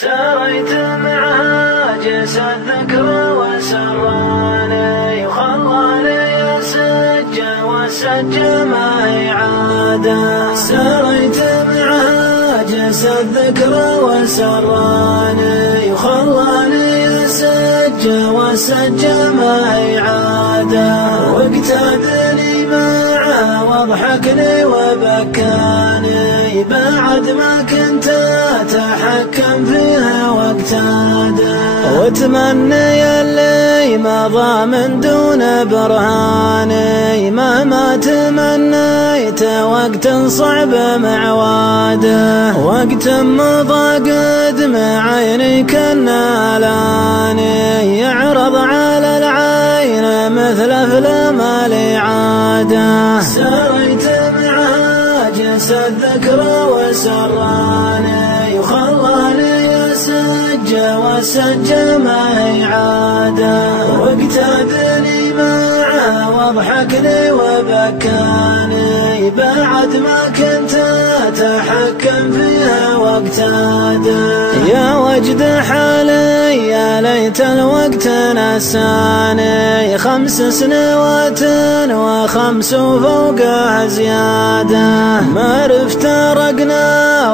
سريت معها جس الذكر وسراني وخلاني أسج وسج ما هي عادة. سريت معها جس الذكر وسراني وخلاني أسج وسج ما هي عادة. واقتادني معه واضحكني وبكاني بعد ما كنت أتحكم فيها واقتاده. واتمني اللي مضى من دون برهاني ما تمنيت وقت صعب معواده. وقت مضى قد عيني كنا لاني يعرض على العين مثل أفلام الإعادة. سريت معها جس الذكر وسراني وخلاني أسج وسج ما هي عادة. واقتادني معه واضحكني وبكاني بعد ما كنت أتحكم فيها واقتاده. يا وجد حالي يا ليت الوقت نساني 5 سنوات و5 فوقها زيادة. ما افترقنا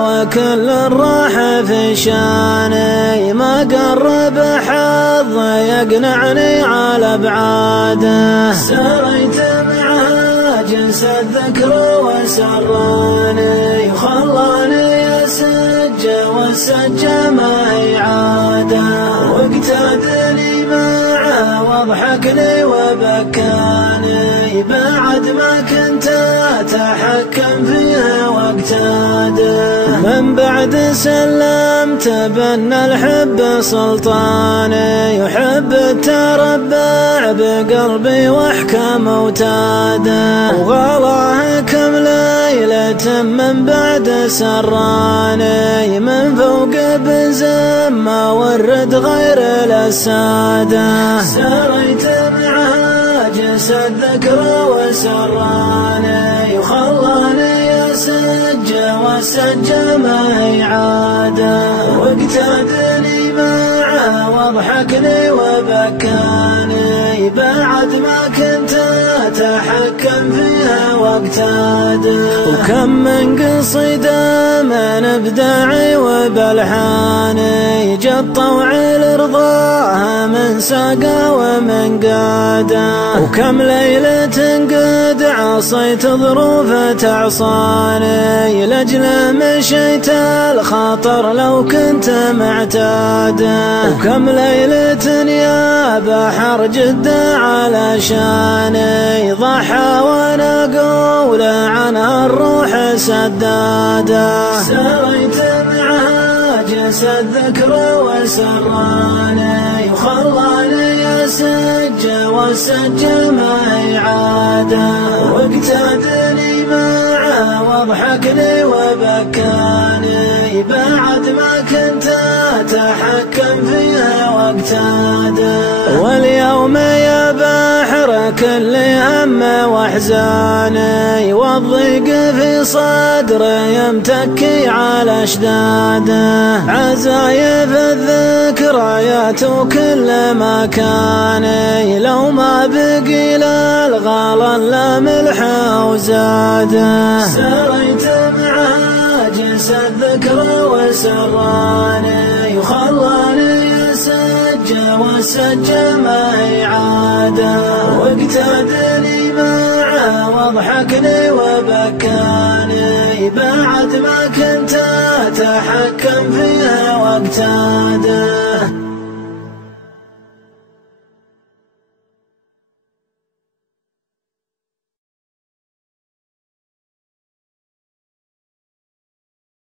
وكل الراحة في شاني ما قرب حظ يقنعني على ابعاده. سريت معها جنس الذكر وسراني وخلاني أسج وسج ما هي عادة. واقتادني معه واضحكني وبكاني بعد ما كنت أتحكم فيها واقتاده. من بعد سلمت بأن الحب سلطاني وحب التربع بقلبي واحكم وتاده. وغلاه كم ليلة من بعد سراني من فوق بزم ما ورد غير الأسادة. سريت معها جس الذكر وسراني وخلاني أسج وسج ما هي عادة. واقتادني معه واضحكني وبكاني بعد ما كنت أتحكم فيها واقتاده. وكم من قصيدة من إبداعي وبالحاني جد طوع لرضاها من ساقه ومن قاده. وكم ليلة قد عصيت ظروف تعصاني لأجل مشيت الخاطر لو كنت معتاده. وكم ليلة يا بحر جدة علشاني ضحى وانا قول عنها الروح سداده. سريت معها جس الذكر وسراني وخلاني أسج وسج ما هي عادة. واقتادني معه واضحكني وبكاني بعد ما كنت أتحكم فيها واقتاده. واليوم يا بحر كل هم واحزاني والضيق في صدري يمتكي على اشداده. عزايف الذكريات وكل مكاني لو ما بقي للغلا الا ملح وزاده. سريت معها جنس الذكر وسراني وخلاني أسج وسج ما هي عادة. واقتادني معه واضحكني وبكاني بعد ما كنت أتحكم فيها واقتاده.